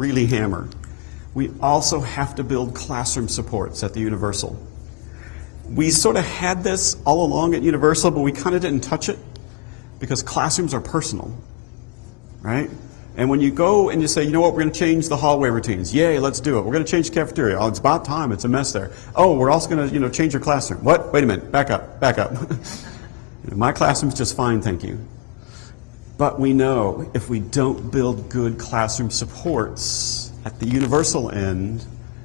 really hammer. We also have to build classroom supports at the Universal. We sort of had this all along at Universal, but we kind of didn't touch it because classrooms are personal, right? And when you go and you say, you know what, we're going to change the hallway routines. Yay, let's do it. We're going to change the cafeteria. Oh, it's about time. It's a mess there. Oh, we're also going to, change your classroom. What? Wait a minute. Back up. Back up. My classroom's just fine, thank you. But we know if we don't build good classroom supports at the Universal end,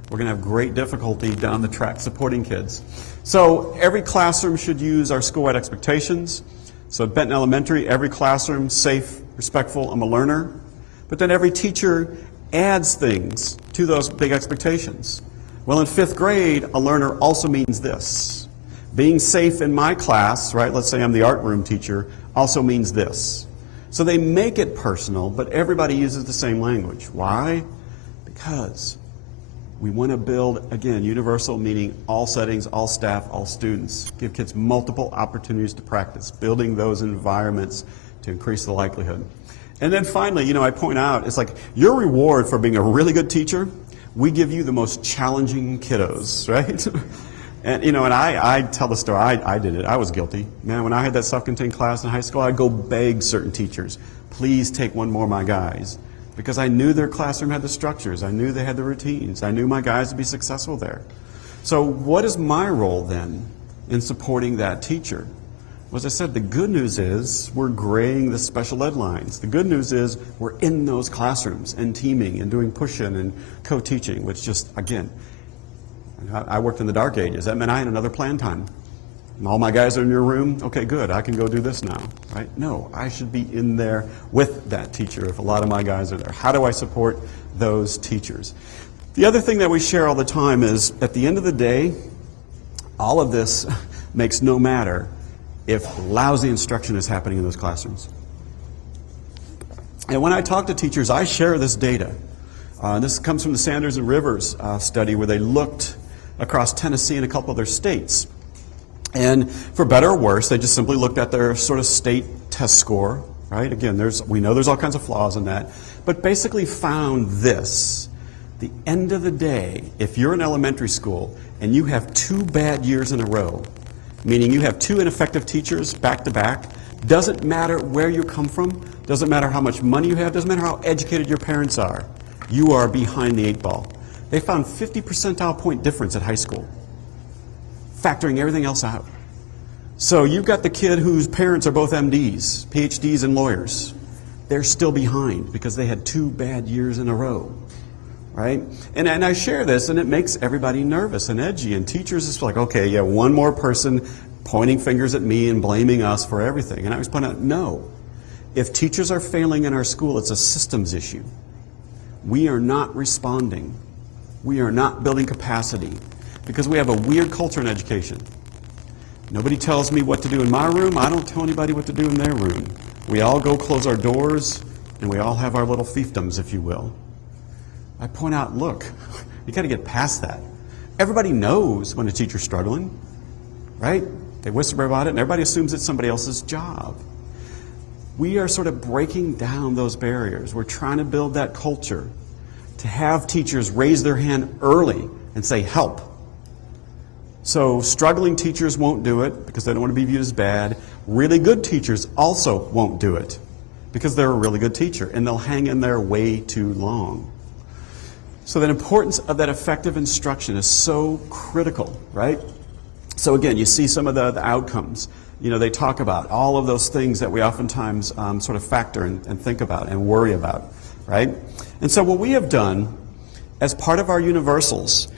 we're going to have great difficulty down the track supporting kids. So every classroom should use our school-wide expectations. So at Benton Elementary, every classroom, safe, respectful, I'm a learner. But then every teacher adds things to those big expectations. Well, in 5th grade, a learner also means this. Being safe in my class, right, let's say I'm the art room teacher, also means this. So they make it personal, but everybody uses the same language. Why? Because we want to build, again, universal, meaning all settings, all staff, all students. Give kids multiple opportunities to practice, building those environments to increase the likelihood. And then finally, I point out, it's like your reward for being a really good teacher, we give you the most challenging kiddos, right? And, and I tell the story, I did it, I was guilty. Man, when I had that self-contained class in high school, I'd go beg certain teachers, please take one more of my guys. Because I knew their classroom had the structures, I knew they had the routines, I knew my guys would be successful there. So what is my role then in supporting that teacher? Well, as I said, the good news is we're graying the special ed lines. The good news is we're in those classrooms and teaming and doing push-in and co-teaching, which just, again, I worked in the dark ages. That meant I had another plan time. All my guys are in your room. Okay, good. I can go do this now, right? No, I should be in there with that teacher if a lot of my guys are there. How do I support those teachers? The other thing that we share all the time is at the end of the day, all of this makes no matter if lousy instruction is happening in those classrooms. And when I talk to teachers, I share this data. This comes from the Sanders and Rivers study where they looked across Tennessee and a couple other states. And for better or worse, they just simply looked at their sort of state test score, right? Again, we know there's all kinds of flaws in that, but basically found this. The end of the day, if you're in elementary school and you have 2 bad years in a row, meaning you have 2 ineffective teachers back to back, doesn't matter where you come from, doesn't matter how much money you have, doesn't matter how educated your parents are, you are behind the 8 ball. They found 50 percentile point difference at high school, factoring everything else out. So you've got the kid whose parents are both MDs, PhDs, and lawyers. They're still behind because they had 2 bad years in a row, right? And I share this, and it makes everybody nervous and edgy, and teachers is like, okay, yeah, one more person pointing fingers at me and blaming us for everything. And I always point out, no. If teachers are failing in our school, it's a systems issue. We are not responding. We are not building capacity because we have a weird culture in education. Nobody tells me what to do in my room. I don't tell anybody what to do in their room. We all go close our doors, and we all have our little fiefdoms, if you will. I point out, look, you got to get past that. Everybody knows when a teacher's struggling, right? They whisper about it, and everybody assumes it's somebody else's job. We are sort of breaking down those barriers. We're trying to build that culture to have teachers raise their hand early and say, help. So struggling teachers won't do it because they don't want to be viewed as bad. Really good teachers also won't do it because they're a really good teacher, and they'll hang in there way too long. So the importance of that effective instruction is so critical, right? So again, you see some of the outcomes. They talk about all of those things that we oftentimes sort of factor and think about and worry about, right? And so what we have done as part of our universals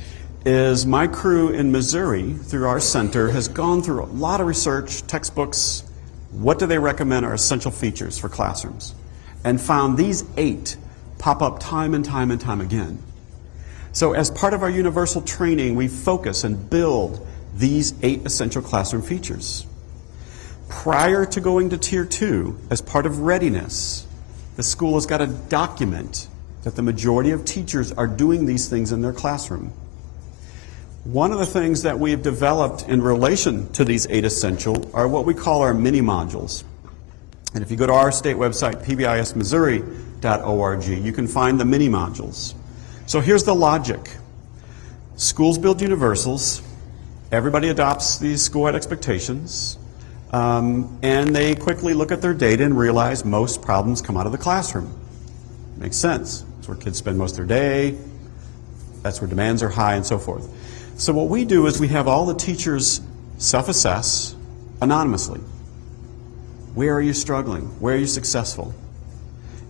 is my crew in Missouri, through our center, has gone through a lot of research, textbooks, what do they recommend are essential features for classrooms, and found these 8 pop up time and time and time again. So as part of our universal training, we focus and build these 8 essential classroom features. Prior to going to Tier 2, as part of readiness, the school has got to document that the majority of teachers are doing these things in their classroom. One of the things that we have developed in relation to these 8 essential are what we call our mini modules. And if you go to our state website, pbismissouri.org, you can find the mini modules. So here's the logic. Schools build universals. Everybody adopts these school-wide expectations. And they quickly look at their data and realize most problems come out of the classroom. Makes sense. It's where kids spend most of their day. That's where demands are high and so forth. So what we do is we have all the teachers self-assess anonymously. Where are you struggling? Where are you successful?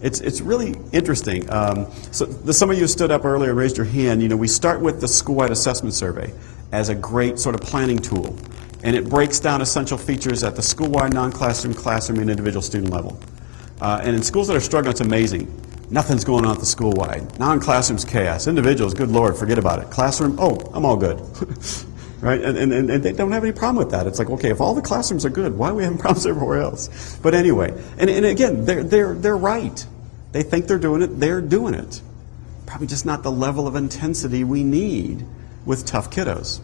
It's really interesting. Some of you stood up earlier and raised your hand. You know, we start with the school-wide assessment survey as a great sort of planning tool. And it breaks down essential features at the school-wide, non-classroom, classroom, and individual student level. And in schools that are struggling, it's amazing. Nothing's going on at the school-wide. Non-classroom's chaos. Individuals, good Lord, forget about it. Classroom, oh, I'm all good. Right? And they don't have any problem with that. It's like, okay, if all the classrooms are good, why are we having problems everywhere else? But anyway, and again, they're right. They think they're doing it. They're doing it. Probably just not the level of intensity we need with tough kiddos.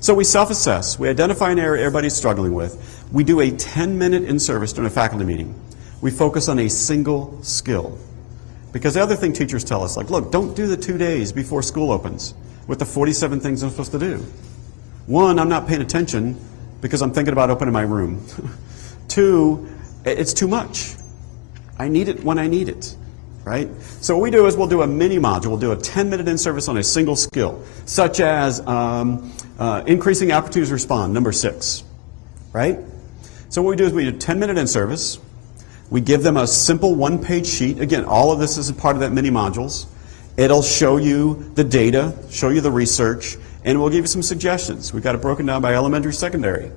So we self-assess. We identify an area everybody's struggling with. We do a 10-minute in-service during a faculty meeting. We focus on a single skill. Because the other thing teachers tell us, like, look, don't do the 2 days before school opens with the 47 things I'm supposed to do. One, I'm not paying attention because I'm thinking about opening my room. Two, it's too much. I need it when I need it, right? So what we do is we'll do a mini module. We'll do a 10-minute in-service on a single skill, such as increasing opportunities to respond, number 6, right? So what we do is we do a 10-minute in-service. We give them a simple one-page sheet. Again, all of this is a part of that mini modules. It'll show you the data, show you the research, and we'll give you some suggestions. We've got it broken down by elementary, secondary.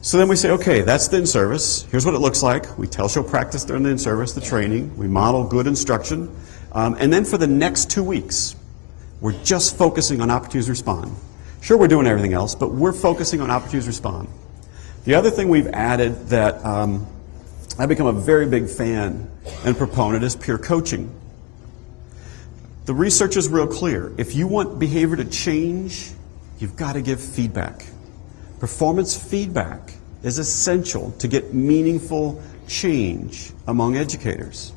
So then we say, okay, that's the in-service. Here's what it looks like. We tell, show, practice during the in-service, the training. We model good instruction. And then for the next 2 weeks, we're just focusing on opportunities to respond. Sure, we're doing everything else, but we're focusing on opportunities to respond. The other thing we've added that I've become a very big fan and proponent is peer coaching. The research is real clear. If you want behavior to change, you've got to give feedback. Performance feedback is essential to get meaningful change among educators.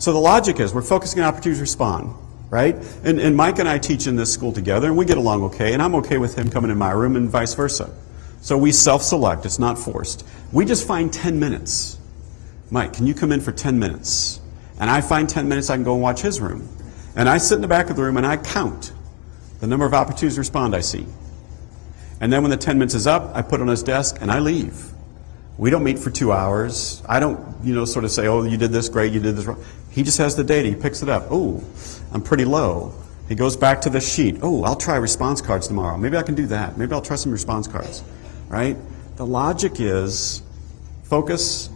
So the logic is we're focusing on opportunities to respond, right? And Mike and I teach in this school together, and we get along okay, and I'm okay with him coming in my room and vice versa. So we self-select. It's not forced. We just find 10 minutes. Mike, can you come in for 10 minutes? And I find 10 minutes I can go and watch his room. And I sit in the back of the room and I count the number of opportunities to respond I see. And then when the 10 minutes is up, I put it on his desk and I leave. We don't meet for 2 hours. I don't, sort of say, oh, you did this great, you did this wrong. He just has the data. He picks it up. Oh, I'm pretty low. He goes back to the sheet. Oh, I'll try response cards tomorrow. Maybe I can do that. Maybe I'll try some response cards, right? The logic is focus.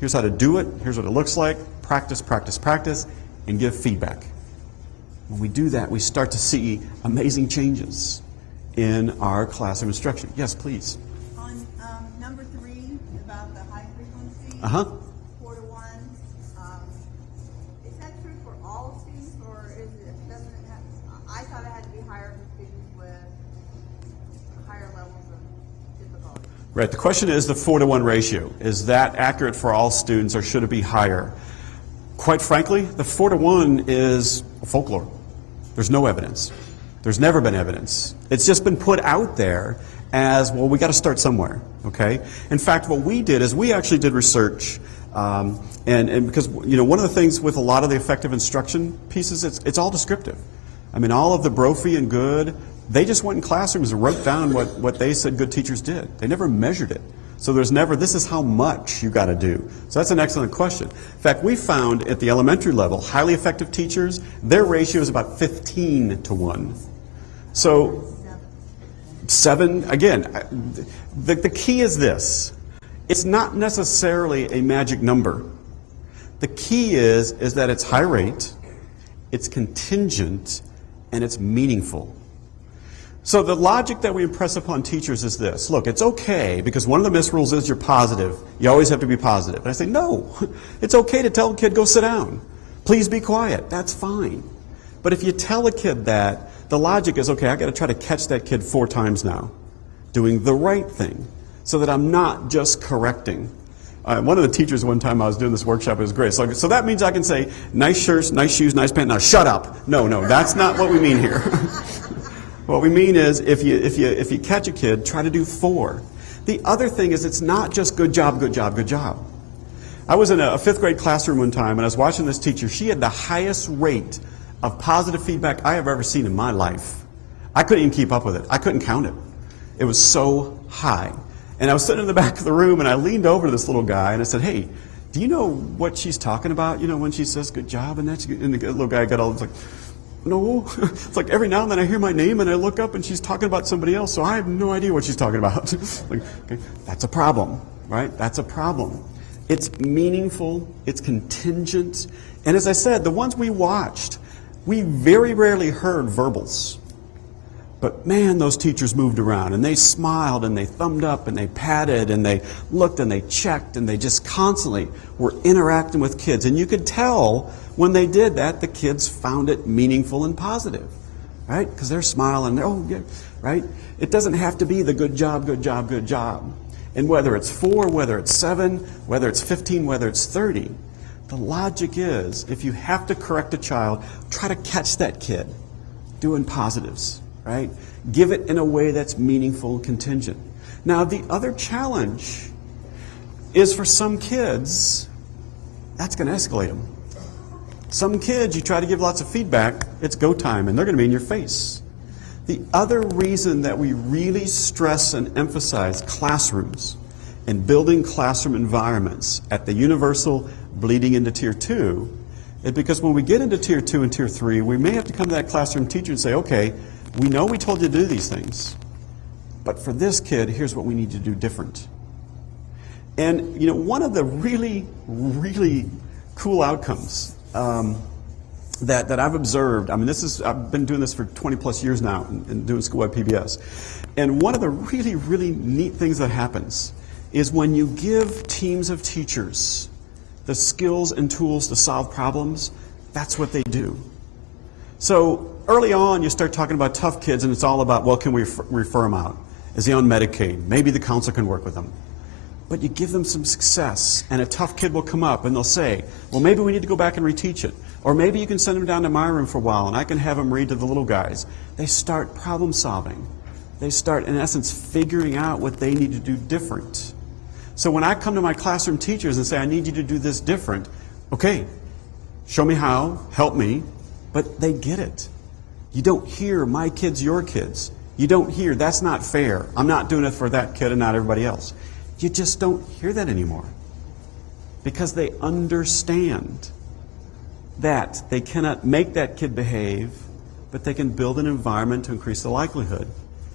Here's how to do it. Here's what it looks like. Practice, practice, practice, and give feedback. When we do that, we start to see amazing changes in our classroom instruction. Yes, please. On number 3, about the high frequency, 4 to 1, is that true for all students, or doesn't it have, I thought it had to be higher for students with higher levels of difficulty. Right, the question is the 4 to 1 ratio. Is that accurate for all students, or should it be higher? Quite frankly, the 4 to 1 is folklore. There's no evidence. There's never been evidence. It's just been put out there as, well, we got to start somewhere, okay? In fact, what we did is we actually did research, and because, one of the things with a lot of the effective instruction pieces, it's all descriptive. I mean, all of the Brophy and Good, they just went in classrooms and wrote down what they said good teachers did. They never measured it. So there's never, this is how much you got to do. So that's an excellent question. In fact, we found at the elementary level, highly effective teachers, their ratio is about 15 to 1. So 7, again, the key is this. It's not necessarily a magic number. The key is that it's high rate, it's contingent, and it's meaningful. So the logic that we impress upon teachers is this. Look, it's okay, because one of the MISS rules is you're positive. You always have to be positive. And I say, no, it's okay to tell a kid, go sit down. Please be quiet. That's fine. But if you tell a kid that, the logic is, okay, I got to try to catch that kid 4 times now, doing the right thing, so that I'm not just correcting. One of the teachers one time I was doing this workshop, it was great. So that means I can say, nice shirts, nice shoes, nice pants. Now shut up. No, that's not what we mean here. What we mean is if you catch a kid, try to do 4. The other thing is it's not just good job, good job, good job. I was in a 5th grade classroom one time and I was watching this teacher. She had the highest rate of positive feedback I have ever seen in my life. I couldn't even keep up with it. I couldn't count it. It was so high. And I was sitting in the back of the room and I leaned over to this little guy and I said, hey, do you know what she's talking about? You know, when she says good job and that's good. And the little guy got all, like, no. It's like every now and then I hear my name and I look up and she's talking about somebody else, so I have no idea what she's talking about. Like, okay, that's a problem, right? That's a problem. It's meaningful, it's contingent, and as I said, the ones we watched, we very rarely heard verbals. But man, those teachers moved around and they smiled and they thumbed up and they patted and they looked and they checked and they just constantly were interacting with kids. And you could tell when they did that, the kids found it meaningful and positive, right? Because they're smiling, they're, oh, yeah, right? It doesn't have to be the good job, good job, good job. And whether it's 4, whether it's 7, whether it's 15, whether it's 30, the logic is if you have to correct a child, try to catch that kid doing positives. Right? Give it in a way that's meaningful and contingent. Now, the other challenge is for some kids, that's going to escalate them. Some kids, you try to give lots of feedback, it's go time, and they're going to be in your face. The other reason that we really stress and emphasize classrooms and building classroom environments at the universal bleeding into Tier 2 is because when we get into Tier 2 and Tier 3, we may have to come to that classroom teacher and say, okay, we know we told you to do these things, but for this kid, here's what we need to do different. And, you know, one of the really, really cool outcomes that I've observed, I mean, I've been doing this for 20 plus years now and doing school at PBIS. And one of the really, really neat things that happens is when you give teams of teachers the skills and tools to solve problems, that's what they do. So early on, you start talking about tough kids, and it's all about, well, can we refer them out? Is he on Medicaid? Maybe the counselor can work with them. But you give them some success, and a tough kid will come up, and they'll say, well, maybe we need to go back and reteach it. Or maybe you can send them down to my room for a while, and I can have them read to the little guys. They start problem solving. They start, in essence, figuring out what they need to do different. So when I come to my classroom teachers and say, I need you to do this different, okay, show me how, help me. But they get it. You don't hear, my kids, your kids. You don't hear, that's not fair. I'm not doing it for that kid and not everybody else. You just don't hear that anymore. Because they understand that they cannot make that kid behave, but they can build an environment to increase the likelihood.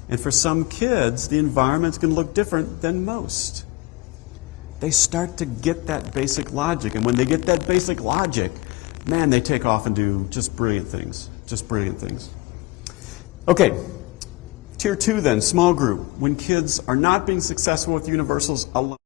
And for some kids, the environment's going to look different than most. They start to get that basic logic. And when they get that basic logic, man, they take off and do just brilliant things. Just brilliant things. Okay, Tier 2 then, small group. When kids are not being successful with universals alone.